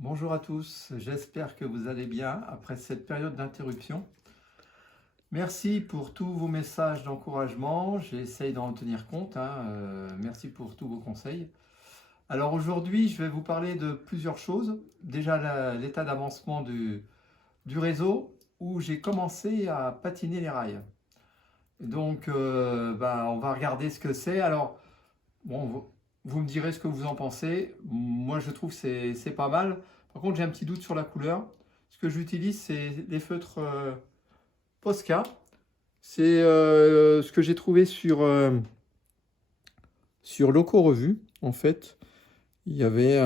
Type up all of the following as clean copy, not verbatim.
Bonjour à tous, j'espère que vous allez bien après cette période d'interruption. Merci pour tous vos messages d'encouragement, j'essaye d'en tenir compte, merci pour tous vos conseils. Alors aujourd'hui, je vais vous parler de plusieurs choses. Déjà l'état d'avancement du réseau où j'ai commencé à patiner les rails. Donc on va regarder ce que c'est. Alors, bon, vous me direz ce que vous en pensez. Moi, je trouve que c'est pas mal. Par contre, j'ai un petit doute sur la couleur. Ce que j'utilise, c'est les feutres Posca. C'est ce que j'ai trouvé sur Loco Revue, en fait. Il y avait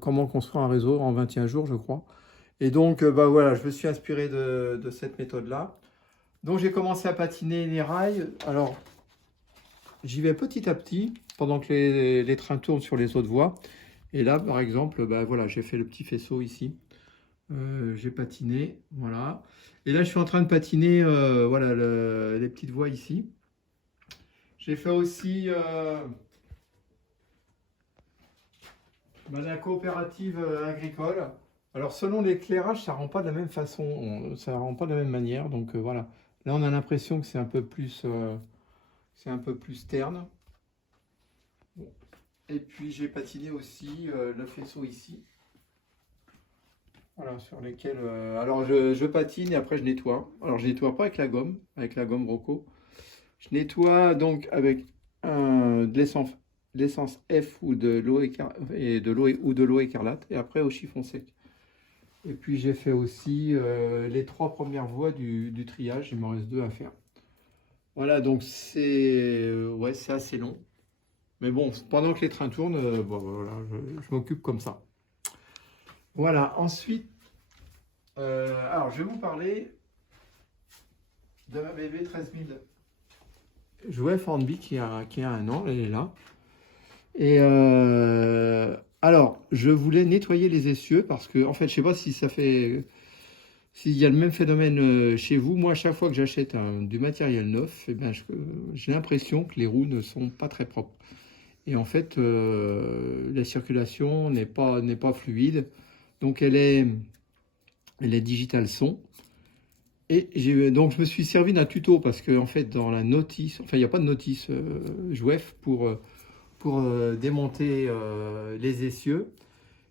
comment construire un réseau en 21 jours, je crois. Et donc, voilà, je me suis inspiré de cette méthode-là. Donc, j'ai commencé à patiner les rails. Alors, j'y vais petit à petit pendant que les trains tournent sur les autres voies. Et là, par exemple, voilà, j'ai fait le petit faisceau ici. J'ai patiné, voilà. Et là, je suis en train de patiner, voilà, les petites voies ici. J'ai fait aussi la coopérative agricole. Alors, selon l'éclairage, ça rend pas de la même façon, ça rend pas de la même manière. Donc voilà. Là, on a l'impression que c'est un peu plus terne. Et puis j'ai patiné aussi le faisceau ici. Voilà, sur lesquels. Alors je patine et après je nettoie. Alors je nettoie pas avec la gomme Rocco. Je nettoie donc avec de l'essence F ou de l'eau ou de l'eau écarlate et après au chiffon sec. Et puis j'ai fait aussi les trois premières voies du triage. Il m'en reste deux à faire. Voilà, donc ouais, c'est assez long. Mais bon, pendant que les trains tournent, voilà, je m'occupe comme ça. Voilà, ensuite, alors je vais vous parler de ma bébé 13000 jouet Hornby qui a un an, elle est là. Et alors, je voulais nettoyer les essieux parce que, en fait, je sais pas si s'il y a le même phénomène chez vous. Moi, à chaque fois que j'achète du matériel neuf, eh ben, j'ai l'impression que les roues ne sont pas très propres. Et en fait, la circulation n'est pas fluide. Donc, elle est digital son. Et donc, je me suis servi d'un tuto parce que, en fait, dans la notice, enfin, il n'y a pas de notice jouef pour démonter les essieux.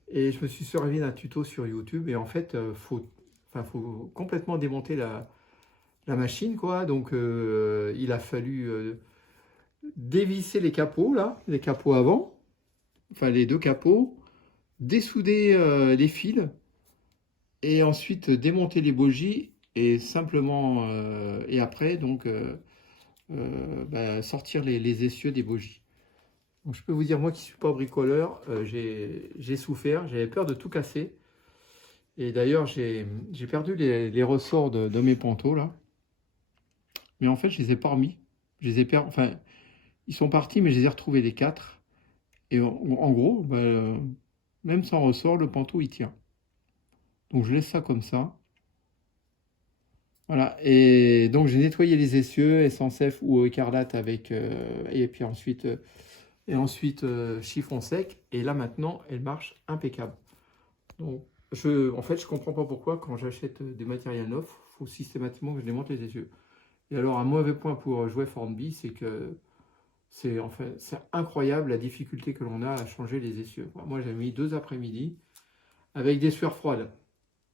Et je me suis servi d'un tuto sur YouTube. Et en fait, faut complètement démonter la machine, quoi. Donc, il a fallu dévisser les capots, là, les capots avant, enfin, les deux capots, dessouder les fils et ensuite démonter les bogies et simplement, et après, donc, sortir les essieux des bogies. Donc, je peux vous dire, moi qui ne suis pas bricoleur, j'ai souffert, j'avais peur de tout casser. Et d'ailleurs, j'ai perdu les ressorts de mes pantots, là. Mais en fait, je les ai pas remis. Je les ai enfin, ils sont partis, mais je les ai retrouvés les quatre. Et en gros, même sans ressort, le pantout, il tient. Donc, je laisse ça comme ça. Voilà, et donc j'ai nettoyé les essieux, essence F ou écarlate avec, et puis ensuite chiffon sec. Et là maintenant, elle marche impeccable. Donc, en fait, je comprends pas pourquoi quand j'achète des matériels neufs, il faut systématiquement que je démonte les essieux. Et alors, un mauvais point pour jouer Hornby, c'est que c'est incroyable la difficulté que l'on a à changer les essieux. Moi, j'ai mis 2 après-midi avec des sueurs froides.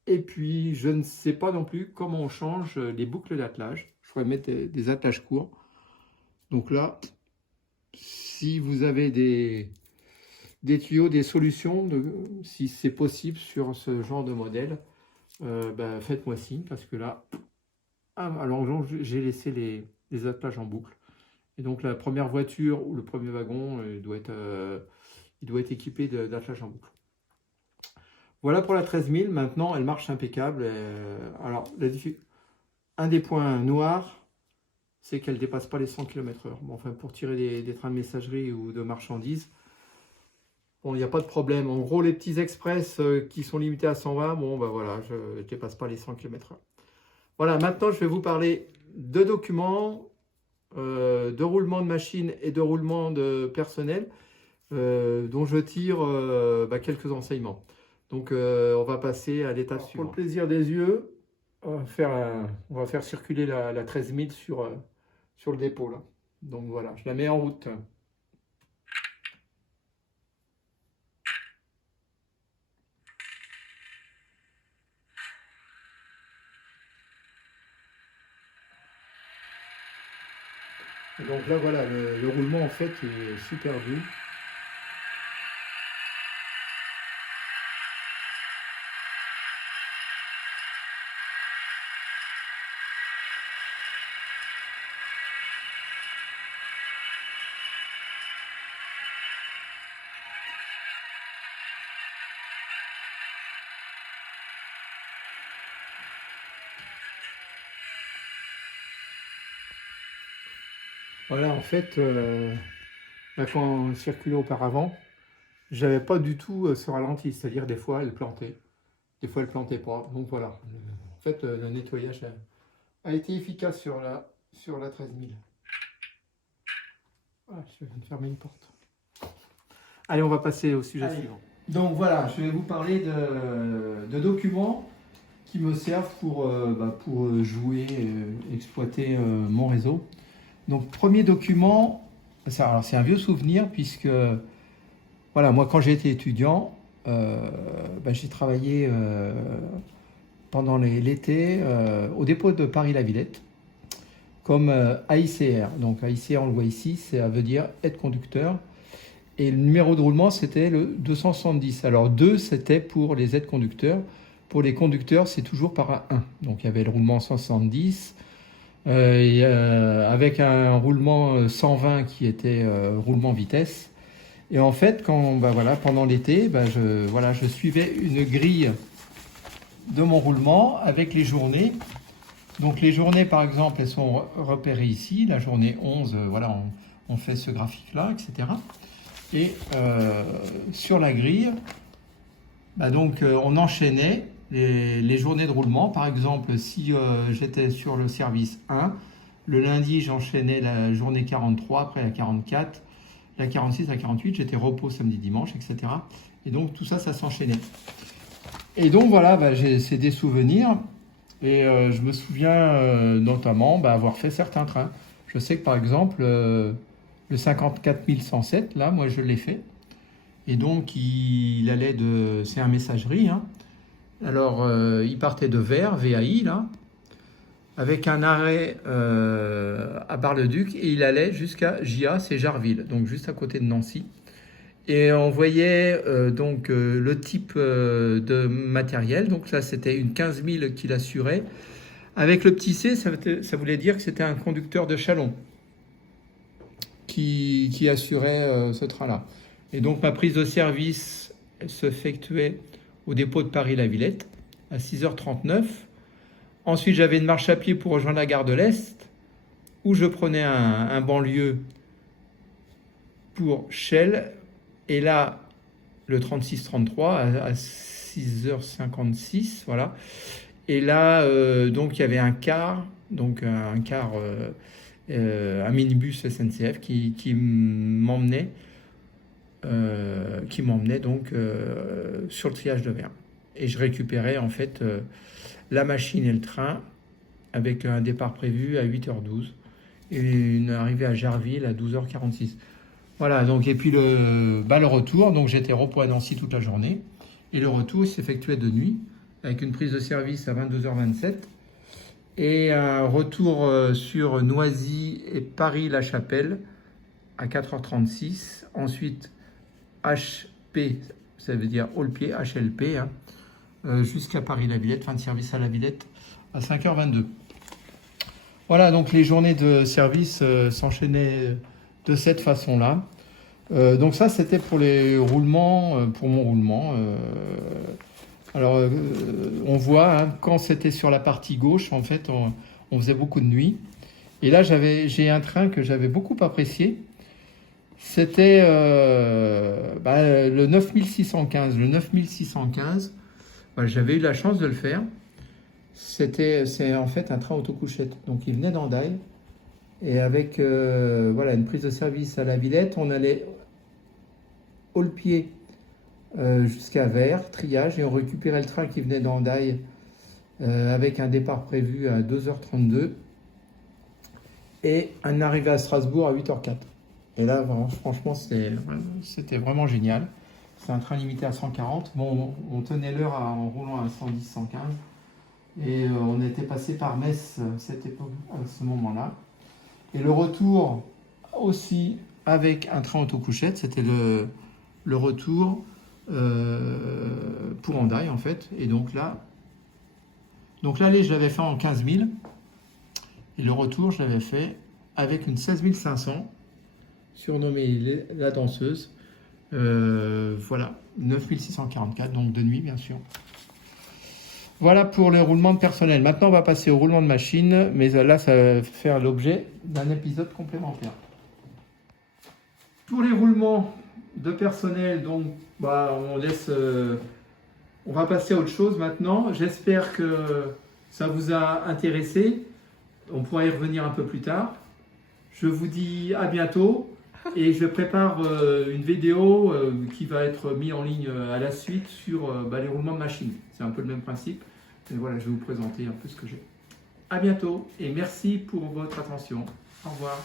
Et puis, je ne sais pas non plus comment on change les boucles d'attelage. Je pourrais mettre des attelages courts. Donc là, si vous avez des tuyaux, des solutions, si c'est possible sur ce genre de modèle, faites-moi signe parce que là, alors j'ai laissé les attelages en boucle. Et donc la première voiture ou le premier wagon, il doit être équipé d'attelage en boucle. Voilà pour la 13000. Maintenant, elle marche impeccable. Alors, un des points noirs, c'est qu'elle ne dépasse pas les 100 km/h. Bon, enfin, pour tirer des trains de messagerie ou de marchandises, bon, il n'y a pas de problème. En gros, les petits express qui sont limités à 120, bon, voilà, je ne dépasse pas les 100 km/h. Voilà, maintenant, je vais vous parler de documents, de roulement de machine et de roulement de personnel, dont je tire quelques enseignements. Donc on va passer à l'étape suivante. Pour le plaisir des yeux, on va faire circuler la 13 000 sur le dépôt là. Donc voilà, je la mets en route. Et donc là voilà, le roulement en fait est super doux. Voilà, en fait, quand on circulait auparavant, j'avais pas du tout ce ralenti, c'est-à-dire des fois elle plantait, des fois elle plantait pas. Donc voilà, en fait le nettoyage a été efficace sur la 13 000. Ah, je viens de fermer une porte. Allez, on va passer au sujet suivant. Donc voilà, je vais vous parler de documents qui me servent pour jouer, exploiter mon réseau. Donc premier document, alors c'est un vieux souvenir puisque voilà, moi quand j'ai été étudiant, j'ai travaillé pendant l'été au dépôt de Paris-la-Villette comme AICR. Donc AICR, on le voit ici, ça veut dire aide-conducteur. Et le numéro de roulement, c'était le 270. Alors 2, c'était pour les aides-conducteurs. Pour les conducteurs, c'est toujours par un 1. Donc il y avait le roulement 170, avec un roulement 120 qui était roulement vitesse. Et en fait, pendant l'été, je suivais une grille de mon roulement avec les journées. Donc les journées, par exemple, elles sont repérées ici. La journée 11, on fait ce graphique-là, etc. Et sur la grille, on enchaînait les journées de roulement. Par exemple, si j'étais sur le service 1, le lundi, j'enchaînais la journée 43, après la 44, la 46, la 48, j'étais repos samedi, dimanche, etc. Et donc tout ça, ça s'enchaînait. Et donc voilà, c'est des souvenirs. Et je me souviens notamment avoir fait certains trains. Je sais que par exemple, le 54 107, là, moi je l'ai fait. Et donc il allait de... C'est un messagerie, hein. Alors il partait de Vers, VAI, là, avec un arrêt à Bar-le-Duc, et il allait jusqu'à JA, c'est Jarville, donc juste à côté de Nancy. Et on voyait le type de matériel. Donc là, c'était une 15 000 qu'il assurait. Avec le petit C, ça voulait dire que c'était un conducteur de Chalon qui assurait ce train-là. Et donc ma prise de service s'effectuait au dépôt de Paris-la-Villette à 6h39. Ensuite, j'avais une marche à pied pour rejoindre la gare de l'Est, où je prenais un banlieue pour Chelles. Et là, le 36-33 à 6h56, voilà. Et là, donc il y avait un car, un minibus SNCF qui m'emmenait donc sur le triage de Vers. Et je récupérais en fait la machine et le train avec un départ prévu à 8h12 et une arrivée à Jarville à 12h46. Voilà, donc et puis le retour, donc j'étais repos à Nancy toute la journée et le retour s'effectuait de nuit avec une prise de service à 22h27 et un retour sur Noisy et Paris-la-Chapelle à 4h36. Ensuite HP, ça veut dire Haut-le-Pied, HLP, hein, jusqu'à Paris-la-Villette, fin de service à la Villette à 5h22. Voilà, donc les journées de service s'enchaînaient de cette façon-là. Donc ça, c'était pour les roulements, pour mon roulement. Alors, on voit, hein, quand c'était sur la partie gauche, en fait, on faisait beaucoup de nuit. Et là, j'ai un train que j'avais beaucoup apprécié. C'était le 9615. Le 9615, j'avais eu la chance de le faire. C'est en fait un train autocouchette. Donc, il venait d'Andaille. Et avec une prise de service à la Villette, on allait Haut-le-Pied jusqu'à Vers, triage, et on récupérait le train qui venait d'Hendaye avec un départ prévu à 2h32 et un arrivée à Strasbourg à 8h04. Et là, franchement, c'était vraiment génial. C'est un train limité à 140. Bon, on tenait l'heure en roulant à 110, 115. Et on était passé par Metz à ce moment-là. Et le retour aussi avec un train autocouchette, c'était le retour pour Hendaye en fait. Et donc l'aller, je l'avais fait en 15 000. Et le retour, je l'avais fait avec une 16 500, surnommée la danseuse. Voilà, 9 644, donc de nuit bien sûr. Voilà pour les roulements de personnel. Maintenant, on va passer au roulement de machine, mais là, ça va faire l'objet d'un épisode complémentaire. Pour les roulements de personnel, donc, on va passer à autre chose maintenant. J'espère que ça vous a intéressé. On pourra y revenir un peu plus tard. Je vous dis à bientôt et je prépare une vidéo qui va être mise en ligne à la suite sur les roulements de machine. C'est un peu le même principe. Et voilà, je vais vous présenter un peu ce que j'ai. À bientôt et merci pour votre attention. Au revoir.